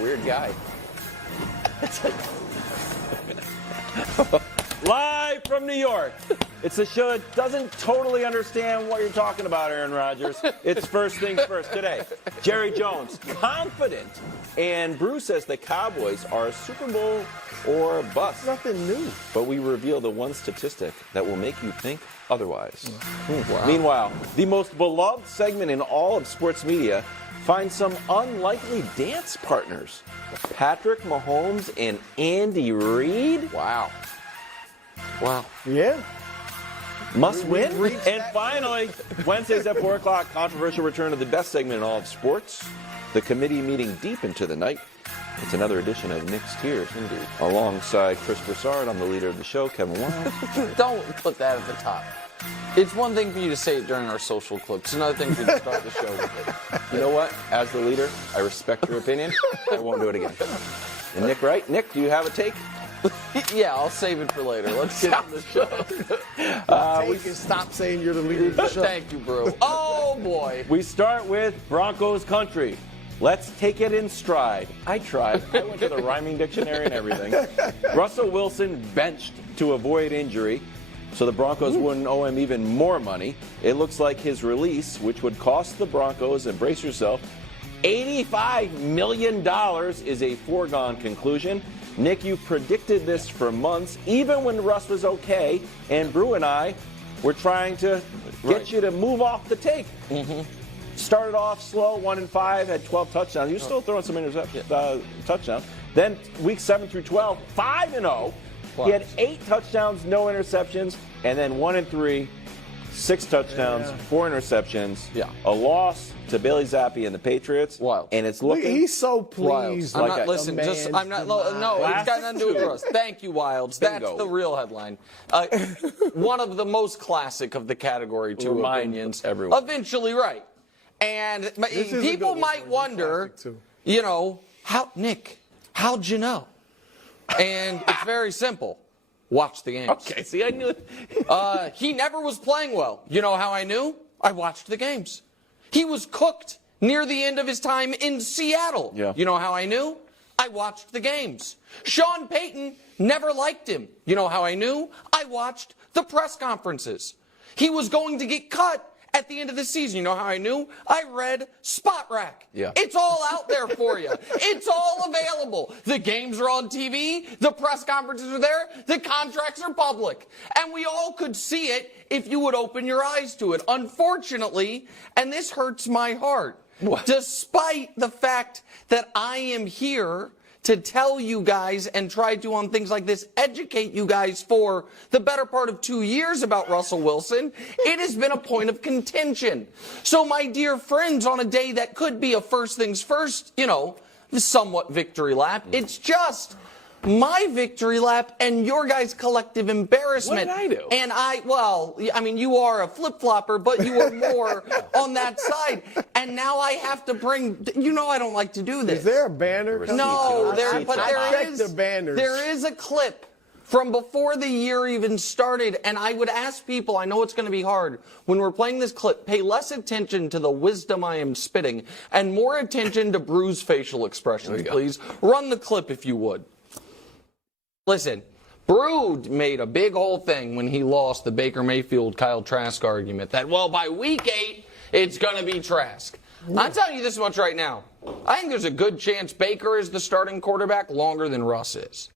Weird guy. Live from New York. It's a show that doesn't totally understand what you're talking about, Aaron Rodgers. It's first things first today. Jerry Jones, confident. And Bruce says the Cowboys are a Super Bowl or bust. Nothing new. But we reveal the one statistic that will make you think otherwise. Wow. Meanwhile, the most beloved segment in all of sports media finds some unlikely dance partners. Patrick Mahomes and Andy Reid. Wow. Wow. Yeah. Must win. And finally, Wednesdays at 4 o'clock, controversial return of the best segment in all of sports. The committee meeting deep into the night. It's another edition of Nick's Tears. Indeed. Alongside Chris Broussard, I'm the leader of the show, Kevin Wild. Don't put that at the top. It's one thing for you to say it during our social clips. It's another thing for you to start the show with it. You know what? As the leader, I respect your opinion. I won't do it again. And Nick, right? Nick, do you have a take? Yeah, I'll save it for later. Let's get on the show. We can stop saying you're the leader of the show. Thank you, bro. Oh, boy. We start with Broncos country. Let's take it in stride. I tried. I went to the rhyming dictionary and everything. Russell Wilson benched to avoid injury, so the Broncos wouldn't owe him even more money. It looks like his release, which would cost the Broncos, and brace yourself, $85 million, is a foregone conclusion. Nick, you predicted this for months, even when Russ was okay, and Brew and I were trying to get you to move off the take. Started off slow, 1-5, had 12 touchdowns. You're still throwing some touchdowns. Then week 7 through 12, 5-0. He had 8 touchdowns, no interceptions, and then 1-3, 6 touchdowns, 4 interceptions. Yeah. A loss to Bailey Zappi and the Patriots. Wild. And it's looking. He's so pleased. I'm Like not, listen, just, I'm not, no, it's got nothing to do with Russ. Thank you, Wilds. Bingo. That's the real headline. One of the most classic of the category 2 opinions. everyone. Eventually right. And people might wonder, you know, Nick, how'd you know? And it's very simple. Watch the games. Okay, see, I knew it. He never was playing well. You know how I knew? I watched the games. He was cooked near the end of his time in Seattle. Yeah. You know how I knew? I watched the games. Sean Payton never liked him. You know how I knew? I watched the press conferences. He was going to get cut at the end of the season. You know how I knew? I read Spot Rack. Yeah. It's all out there for you. It's all available. The games are on TV. The press conferences are there. The contracts are public. And we all could see it if you would open your eyes to it. Unfortunately, and this hurts my heart, despite the fact that I am here to tell you guys and try to, on things like this, educate you guys for the better part of 2 years about Russell Wilson, it has been a point of contention. So, my dear friends, on a day that could be a first things first, you know, somewhat victory lap, it's just my victory lap and your guys' collective embarrassment. What did I do? And I mean, you are a flip-flopper, but you are more on that side. And now I have to bring, you know I don't like to do this. Is there a banner? No, there is a clip from before the year even started, and I would ask people, I know it's going to be hard, when we're playing this clip, pay less attention to the wisdom I am spitting and more attention to Brew's facial expressions, please. Run the clip if you would. Listen, Brew made a big whole thing when he lost the Baker Mayfield-Kyle Trask argument that, well, by week 8, it's going to be Trask. I'm telling you this much right now. I think there's a good chance Baker is the starting quarterback longer than Russ is.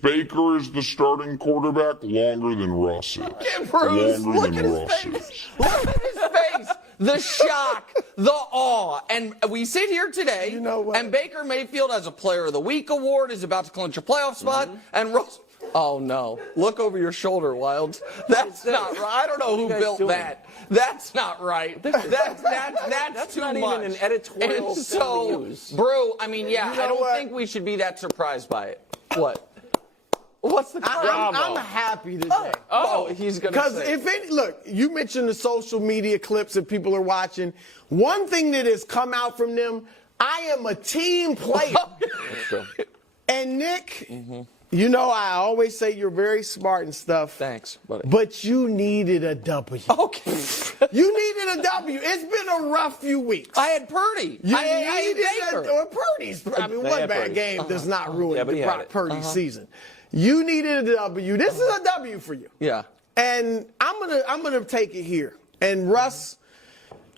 Baker is the starting quarterback longer than Russ is. Look at Bruce. Look at his face. Look at his face. The shock, the awe. And we sit here today, You know what? and Baker Mayfield has a Player of the Week award, is about to clinch a playoff spot, and Russ... Oh, no. Look over your shoulder, Wilds. That's not right. I don't know who built that. That's not right. That's too not much. even an editorial And thing so, to use. Brew, I mean, yeah, You know I don't what? think we should be that surprised by it. What? What's the I'm happy today. Oh, he's going to Because look, you mentioned the social media clips that people are watching. One thing that has come out from them, I am a team player. That's true. And Nick, You know, I always say you're very smart and stuff. Thanks, buddy. But you needed a W. Okay. You needed a W. It's been a rough few weeks. I had Purdy. You I had Baker. Purdy's. I mean, They one had bad Purdy. game does not ruin Yeah, but he had Brock it. Purdy's season. You needed a W. This is a W for you. Yeah. And I'm gonna take it here. And Russ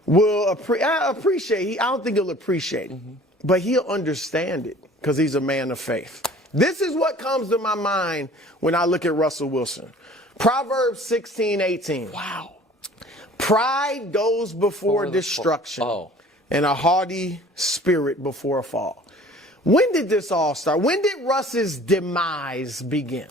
will appreciate. I don't think he'll appreciate it, but he'll understand it because he's a man of faith. This is what comes to my mind when I look at Russell Wilson. Proverbs 16:18. Wow. Pride goes before destruction, and a haughty spirit before a fall. When did this all start? When did Russ's demise begin?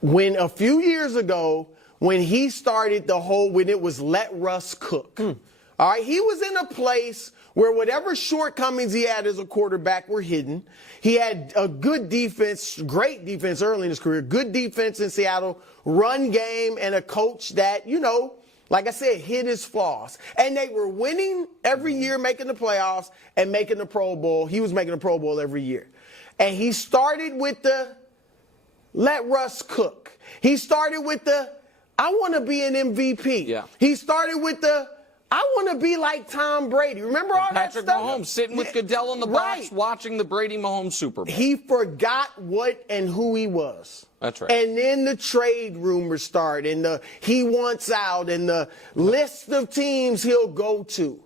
When a few years ago, when he started when it was let Russ cook. All right, he was in a place where whatever shortcomings he had as a quarterback were hidden. He had a good defense, great defense early in his career, good defense in Seattle, run game, and a coach that, you know, like I said, hid his flaws. And they were winning every year, making the playoffs and making the Pro Bowl. He was making the Pro Bowl every year. And he started with the let Russ cook. He started with the I want to be an MVP. Yeah. He started with the I want to be like Tom Brady. Remember all Patrick that stuff? Mahomes sitting with Goodell in the box watching the Brady Mahomes Super Bowl. He forgot what and who he was. That's right. And then the trade rumors start and the he wants out and the list of teams he'll go to.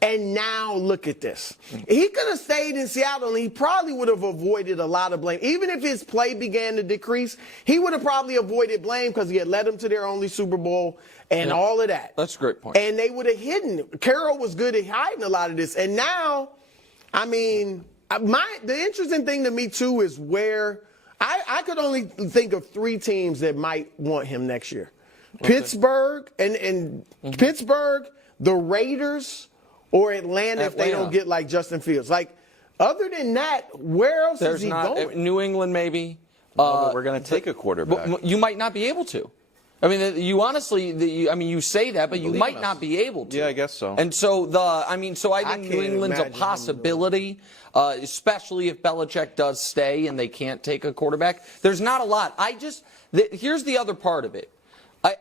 And now look at this. He could have stayed in Seattle and he probably would have avoided a lot of blame. Even if his play began to decrease, he would have probably avoided blame because he had led them to their only Super Bowl and all of that. That's a great point. And they would have hidden. Carroll was good at hiding a lot of this. And now, I mean, the interesting thing to me, too, is where I could only think of 3 teams that might want him next year. Okay. Pittsburgh and Pittsburgh, the Raiders, or Atlanta if they don't get like Justin Fields. Like, other than that, where else is he going? New England, maybe. But we're going to take a quarterback. But you might not be able to. I mean, you honestly, you say that, but you might not be able to. Yeah, I guess so. And so I think New England's a possibility, especially if Belichick does stay and they can't take a quarterback. There's not a lot. Here's the other part of it.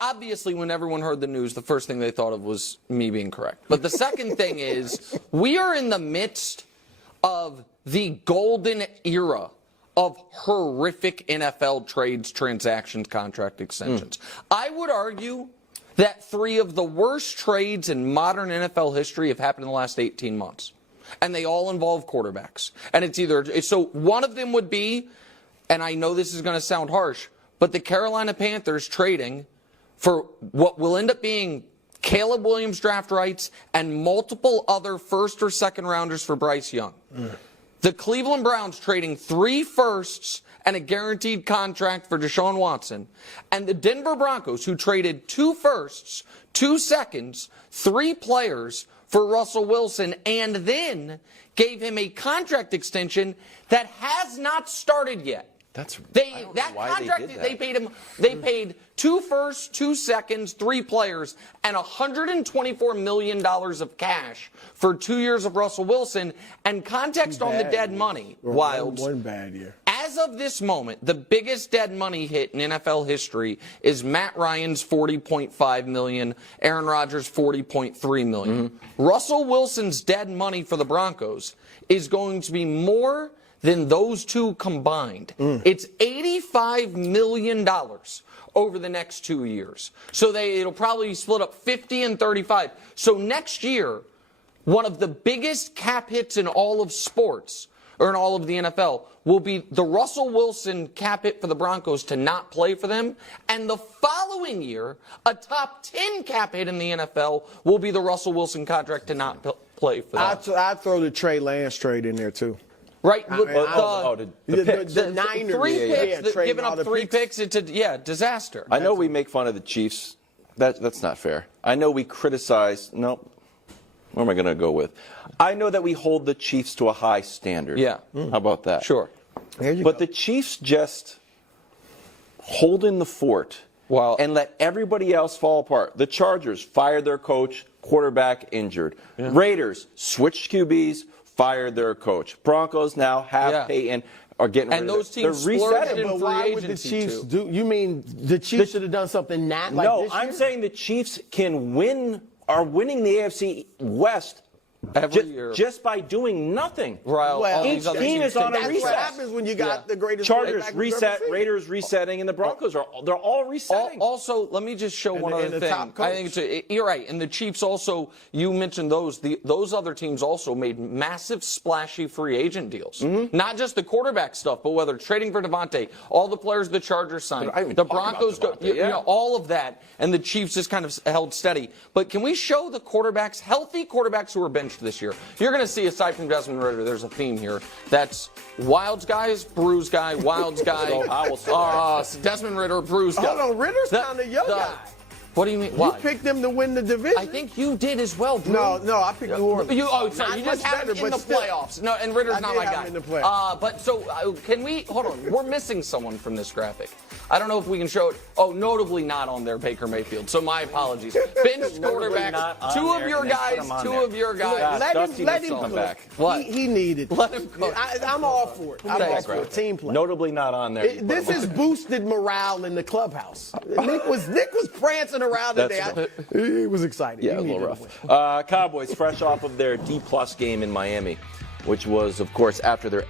Obviously, when everyone heard the news, the first thing they thought of was me being correct. But the second thing is, we are in the midst of the golden era of horrific NFL trades, transactions, contract extensions. I would argue that 3 of the worst trades in modern NFL history have happened in the last 18 months. And they all involve quarterbacks. And so one of them would be, and I know this is going to sound harsh, but the Carolina Panthers trading for what will end up being Caleb Williams draft rights and multiple other first or second rounders for Bryce Young. The Cleveland Browns trading 3 firsts and a guaranteed contract for Deshaun Watson. And the Denver Broncos, who traded 2 firsts, 2 seconds, 3 players for Russell Wilson, and then gave him a contract extension that has not started yet. They paid 2 firsts, 2 seconds, 3 players, and $124 million of cash for 2 years of Russell Wilson. And context on the dead money, Wilds. One bad year. As of this moment, the biggest dead money hit in NFL history is Matt Ryan's $40.5 million, Aaron Rodgers' $40.3 million. Russell Wilson's dead money for the Broncos is going to be more than those 2 combined. It's $85 million over the next 2 years. So it'll probably split up 50 and 35. So next year, one of the biggest cap hits in all of sports, or in all of the NFL, will be the Russell Wilson cap hit for the Broncos to not play for them. And the following year, a top 10 cap hit in the NFL will be the Russell Wilson contract to not play for them. I'd throw the Trey Lance trade in there, too. Right, the Niners, 3 picks, giving up 3 picks. it's a disaster. I know we make fun of the Chiefs. That's not fair. I know we criticize. Nope. What am I going to go with? I know that we hold the Chiefs to a high standard. Yeah. How about that? Sure. But the Chiefs just hold in the fort and let everybody else fall apart. The Chargers fired their coach, quarterback injured. Raiders switched QBs, fired their coach. Broncos now have Peyton. are getting rid And of those it. teams They're splurged resetting. in But free why would the agency, Chiefs too. do? You mean the Chiefs should have done something like No, this I'm year? saying the Chiefs can win, are winning the AFC West Every year. just by doing nothing. Well, all each these other team teams is on a take That's it. what reset. happens when you got the greatest Chargers quarterback we've ever reset, seen. Raiders resetting, and the Broncos they're all resetting. Also, let me just show one and other the top thing. coach. I think you're right. And the Chiefs also, you mentioned those. Those other teams also made massive, splashy free agent deals. Not just the quarterback stuff, but whether trading for Devontae, all the players the Chargers signed, I didn't the talk about Broncos, Devontae, you yeah. know, all of that. And the Chiefs just kind of held steady. But can we show the quarterbacks, healthy quarterbacks who were benched this year? You're going to see, aside from Desmond Ritter, there's a theme here. That's Wilds guys, bruise guy, Wilds guy. Desmond Ritter, bruise guy. Hold on, Ritter's kind of your guy. What do you mean? You Why? picked them to win the division. I think you did as well, Drew. No, I picked New Orleans. You just Not have much him better, in the but still. playoffs. No, and Ritter's I not did my have guy. him in the playoffs. But so can we hold on? We're missing someone from this graphic. I don't know if we can show it. Oh, notably not on there, Baker Mayfield. So my apologies. Bench quarterbacks. not on Two of there, your and then put guys. him on Two there. of your guys. Yeah, Dusty let needs him to come cook. back. What? He needed. Let him cook. I'm all for it. I'm all for it. Team play. Notably not on there. You put This them has on. boosted morale in the clubhouse. Nick was prancing around today. It was exciting. Yeah, He a little needed to rough. win. Cowboys fresh off of their D+ game in Miami, which was, of course, after their